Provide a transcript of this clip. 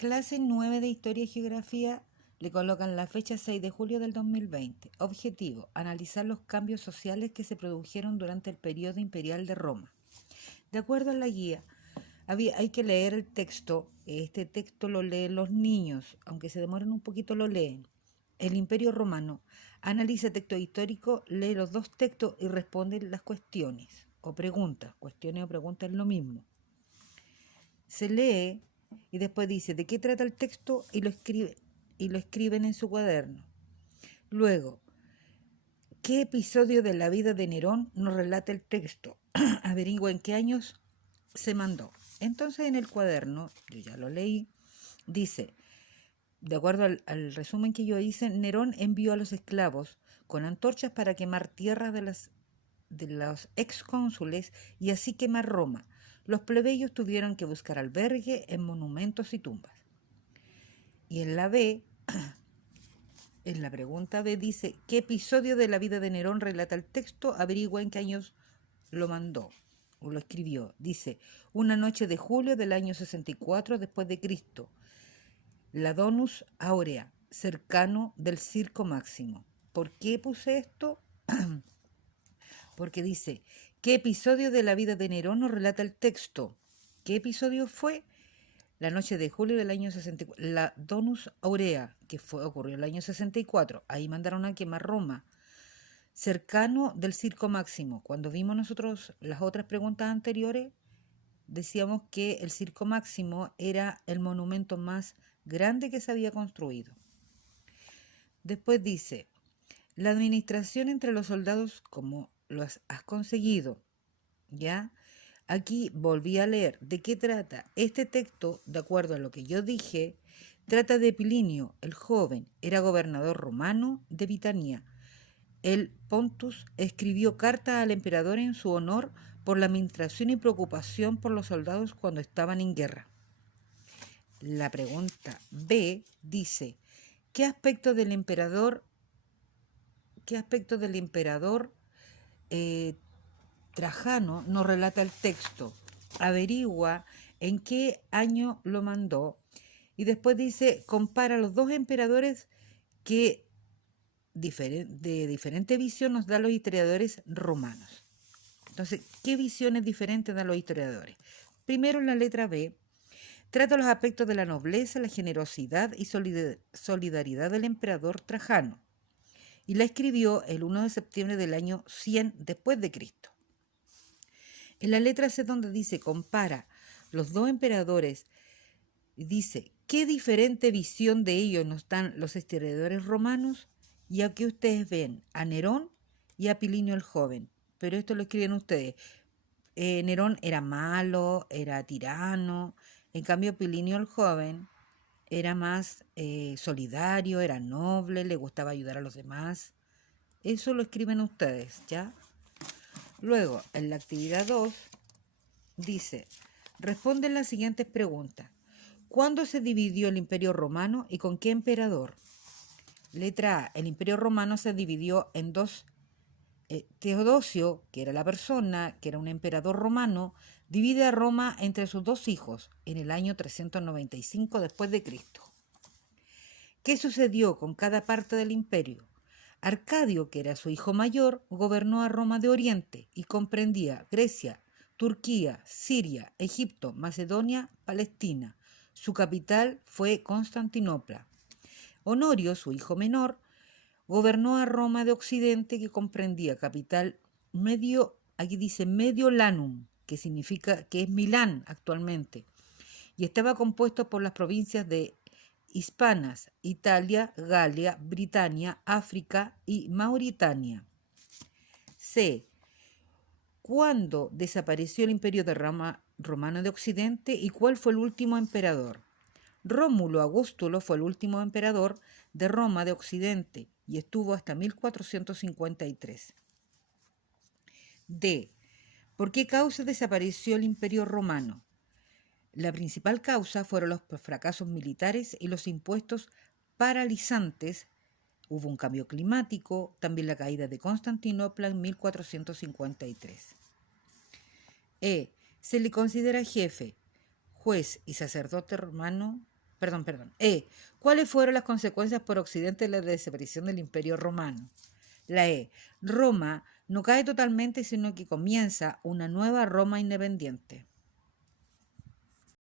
Clase 9 de Historia y Geografía, le colocan la fecha 6 de julio del 2020. Objetivo: analizar los cambios sociales que se produjeron durante el periodo imperial de Roma. De acuerdo a la guía, hay que leer el texto. Este texto lo leen los niños, aunque se demoren un poquito lo leen. El Imperio Romano analiza texto histórico, lee los dos textos y responde las cuestiones o preguntas. Cuestiones o preguntas es lo mismo. Se lee y después dice de qué trata el texto y lo escriben en su cuaderno. Luego, ¿qué episodio de la vida de Nerón nos relata el texto? Averigua en qué años se mandó. Entonces en el cuaderno, yo ya lo leí, dice, de acuerdo al resumen que yo hice, Nerón envió a los esclavos con antorchas para quemar tierras de los excónsules y así quemar Roma. Los plebeyos tuvieron que buscar albergue en monumentos y tumbas. Y en la B, en la pregunta B dice, ¿qué episodio de la vida de Nerón relata el texto? Averigua en qué años lo mandó o lo escribió. Dice, una noche de julio del año 64 después de Cristo, la Donus Aurea, cercano del Circo Máximo. ¿Por qué puse esto? Porque dice, ¿qué episodio de la vida de Nerón nos relata el texto? ¿Qué episodio fue? La noche de julio del año 64, la Donus Aurea, que ocurrió el año 64, ahí mandaron a quemar Roma, cercano del Circo Máximo. Cuando vimos nosotros las otras preguntas anteriores, decíamos que el Circo Máximo era el monumento más grande que se había construido. Después dice, la administración entre los soldados, como lo has conseguido, ¿ya? Aquí volví a leer de qué trata este texto. De acuerdo a lo que yo dije, trata de Pilinio el joven, era gobernador romano de Bitania. El Pontus escribió cartas al emperador en su honor por la administración y preocupación por los soldados cuando estaban en guerra. La pregunta B dice, ¿qué aspecto del emperador Trajano nos relata el texto? Averigua en qué año lo mandó y después dice, compara los dos emperadores que de diferente visión nos dan los historiadores romanos. Entonces, ¿qué visiones diferentes dan los historiadores? Primero, en la letra B, trata los aspectos de la nobleza, la generosidad y solidaridad del emperador Trajano, y la escribió el 1 de septiembre del año 100 después de Cristo. En la letra C, donde dice compara los dos emperadores, dice qué diferente visión de ellos nos dan los historiadores romanos. Y aquí ustedes ven a Nerón y a Pilinio el joven, pero esto lo escriben ustedes. Nerón era malo, era tirano, en cambio Pilinio el joven era más solidario, era noble, le gustaba ayudar a los demás. Eso lo escriben ustedes, ¿ya? Luego, en la actividad 2, dice, responden las siguientes preguntas. ¿Cuándo se dividió el Imperio Romano y con qué emperador? Letra A, el Imperio Romano se dividió en dos. Teodosio, que era la persona, que era un emperador romano, divide a Roma entre sus dos hijos en el año 395 después de Cristo. ¿Qué sucedió con cada parte del imperio? Arcadio, que era su hijo mayor, gobernó a Roma de Oriente y comprendía Grecia, Turquía, Siria, Egipto, Macedonia, Palestina. Su capital fue Constantinopla. Honorio, su hijo menor, gobernó a Roma de Occidente, que comprendía capital aquí dice Mediolanum, que significa que es Milán actualmente, y estaba compuesto por las provincias de Hispanas, Italia, Galia, Britania, África y Mauritania. C. ¿Cuándo desapareció el Imperio de Romano de Occidente y cuál fue el último emperador? Rómulo Augustulo fue el último emperador de Roma de Occidente y estuvo hasta 1453. D. ¿Por qué causa desapareció el Imperio Romano? La principal causa fueron los fracasos militares y los impuestos paralizantes. Hubo un cambio climático, también la caída de Constantinopla en 1453. E. Se le considera jefe, juez y sacerdote romano E. ¿Cuáles fueron las consecuencias por Occidente de la desaparición del Imperio Romano? La E. Roma no cae totalmente, sino que comienza una nueva Roma independiente.